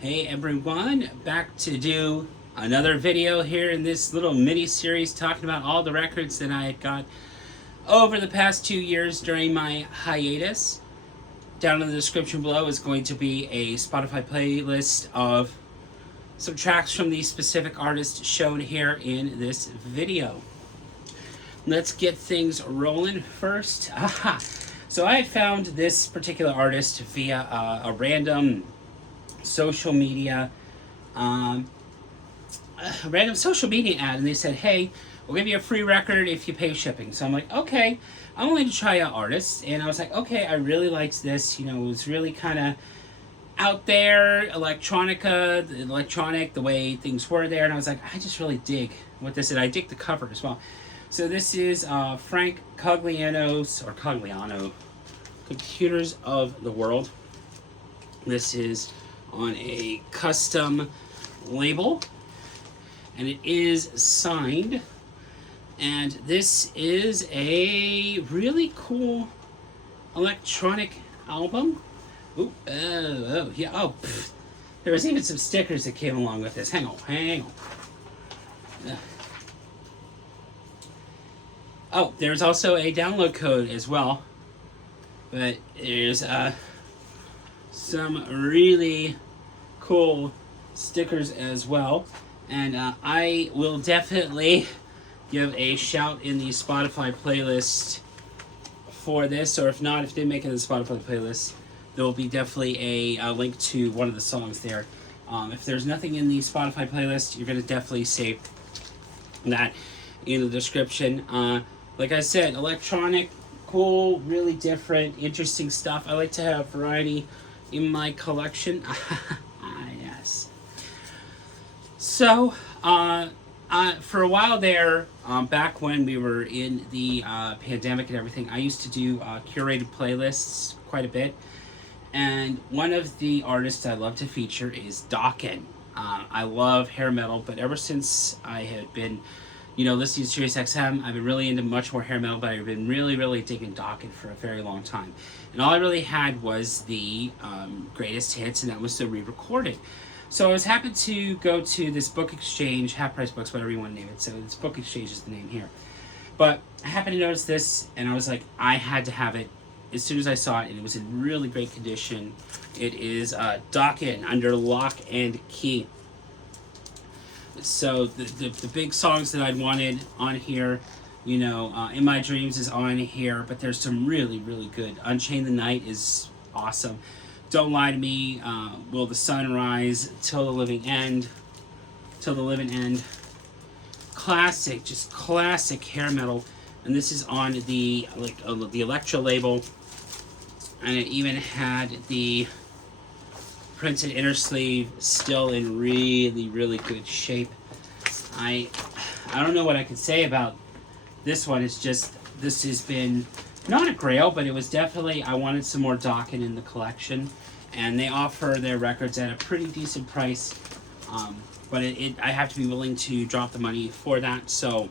Hey everyone, back to do another video here in this little mini series talking about all the records that I had got over the past 2 years during my hiatus. Down in the description below is going to be a Spotify playlist of some tracks from the specific artists shown here in this video. Let's get things rolling first. So I found this particular artist via a random social media ad, and they said, hey, we'll give you a free record if you pay shipping. So I'm like, okay, I'm willing to try out artists. And I was like, okay, I really liked this. You know, it was really kind of out there, electronic, the way things were there. And I was like, I just really dig what this is. I dig the cover as well. So this is Frank Cogliano, Computers of the World. This is on a custom label, and it is signed. And this is a really cool electronic album. Ooh, yeah. Oh, pfft. There was even some stickers that came along with this. Hang on. Oh, there's also a download code as well. But there's some really cool stickers as well. And I will definitely give a shout in the Spotify playlist for this. Or if not, if they make it in the Spotify playlist, there will be definitely a link to one of the songs there. If there's nothing in the Spotify playlist, you're going to definitely save that in the description. Like I said, electronic, cool, really different, interesting stuff. I like to have variety in my collection. Yes. So, for a while there, back when we were in the pandemic and everything, I used to do curated playlists quite a bit. And one of the artists I love to feature is Dokken. I love hair metal, but ever since I had been listening to Sirius XM, I've been really into much more hair metal, but I've been really digging Dokken for a very long time. And all I really had was the greatest hits, and that was the re-recorded. So I was happy to go to this book exchange, Half Price Books, whatever you want to name it. So this book exchange is the name here. But I happened to notice this, and I was like, I had to have it as soon as I saw it, and it was in really great condition. It is Dokken under Lock and Key. So the big songs that I'd wanted on here, In My Dreams is on here, but there's some really good. Unchain the Night is awesome. Don't Lie to Me, Will the Sun Rise, Till the Living End. Classic, just classic hair metal. And this is on the Elektra label, and it even had the printed inner sleeve, still in really good shape. I don't know what I could say about this one. It's just, this has been not a grail, but it was definitely, I wanted some more Dokken in the collection, and they offer their records at a pretty decent price, but I have to be willing to drop the money for that, so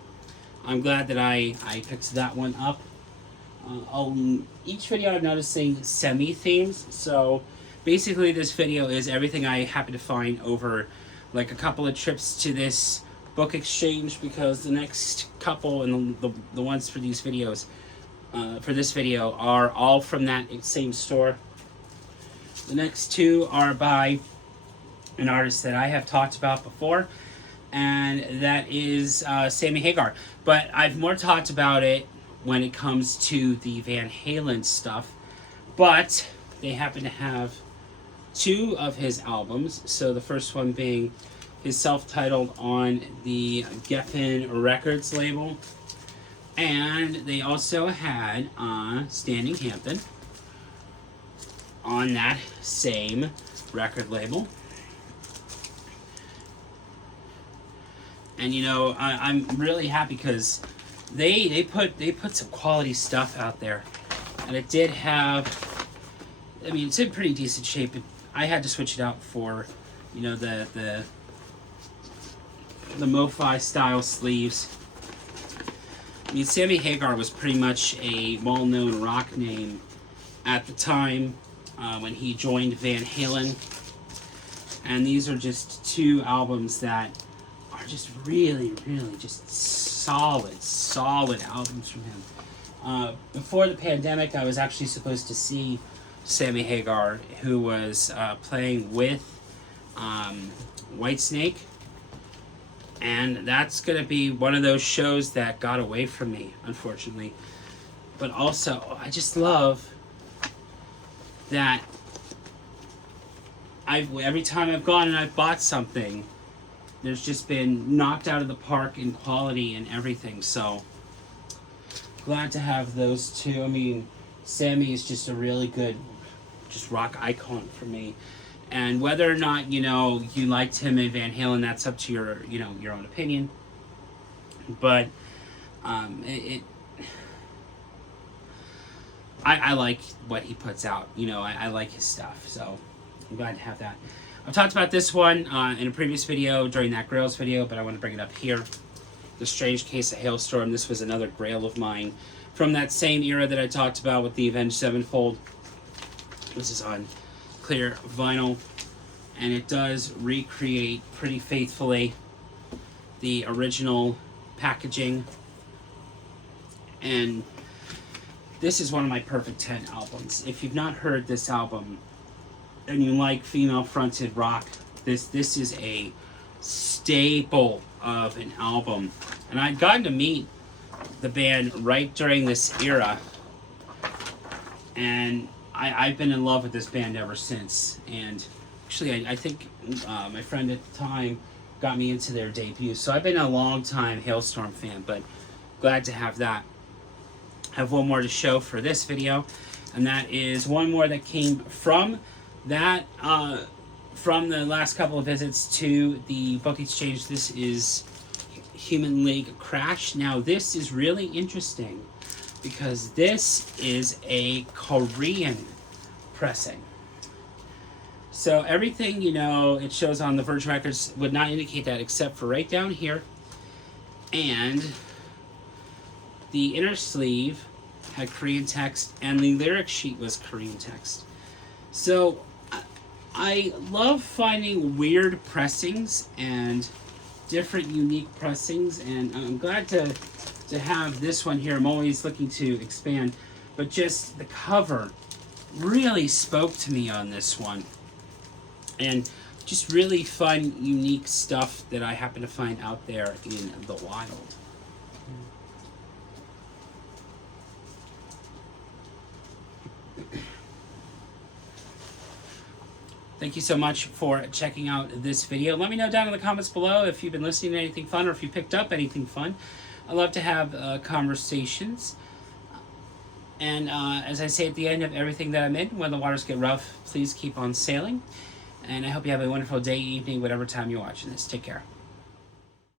I'm glad that I picked that one up. On each video I'm noticing semi-themes, so basically this video is everything I happen to find over like a couple of trips to this book exchange, because the next couple and the ones for these videos, for this video, are all from that same store. The next two are by an artist that I have talked about before, and that is Sammy Hagar. But I've more talked about it when it comes to the Van Halen stuff, but they happen to have two of his albums. So the first one being his self-titled on the Geffen Records label, and they also had Standing Hampton on that same record label. And I'm really happy because they put some quality stuff out there, and it did have, it's in pretty decent shape. I had to switch it out for the MoFi style sleeves. Sammy Hagar was pretty much a well-known rock name at the time when he joined Van Halen. And these are just two albums that are just really, really just solid albums from him. Before the pandemic, I was actually supposed to see Sammy Hagar, who was playing with Whitesnake. And that's going to be one of those shows that got away from me, unfortunately. But also, I just love that every time I've gone and I've bought something, there's just been knocked out of the park in quality and everything. So, glad to have those two. I mean, Sammy is just a really good, just rock icon for me. And whether or not, you know, you liked him in Van Halen, that's up to your, you know, your own opinion. But I like what he puts out. You know, I like his stuff. So I'm glad to have that. I've talked about this one in a previous video during that Grails video, but I want to bring it up here. The Strange Case of Halestorm. This was another Grail of mine from that same era that I talked about with the Avenged Sevenfold. This is on clear vinyl, and it does recreate pretty faithfully the original packaging. And this is one of my Perfect 10 albums. If you've not heard this album and you like female fronted rock, this is a staple of an album. And I'd gotten to meet the band right during this era, and I've been in love with this band ever since. And actually, I think my friend at the time got me into their debut. So I've been a long time Halestorm fan, but glad to have that. I have one more to show for this video, and that is one more that came from that from the last couple of visits to the book exchange. This is Human League Crash. Now this is really interesting because this is a Korean pressing. So everything, you know, it shows on the Virgin Records would not indicate that, except for right down here. And the inner sleeve had Korean text, and the lyric sheet was Korean text. So I love finding weird pressings and different unique pressings, and I'm glad to have this one here. I'm always looking to expand, but just the cover really spoke to me on this one. And just really fun, unique stuff that I happen to find out there in the wild. Thank you so much for checking out this video. Let me know down in the comments below if you've been listening to anything fun or if you picked up anything fun. I love to have conversations. And as I say at the end of everything that I'm in, when the waters get rough, please keep on sailing. And I hope you have a wonderful day, evening, whatever time you're watching this. Take care.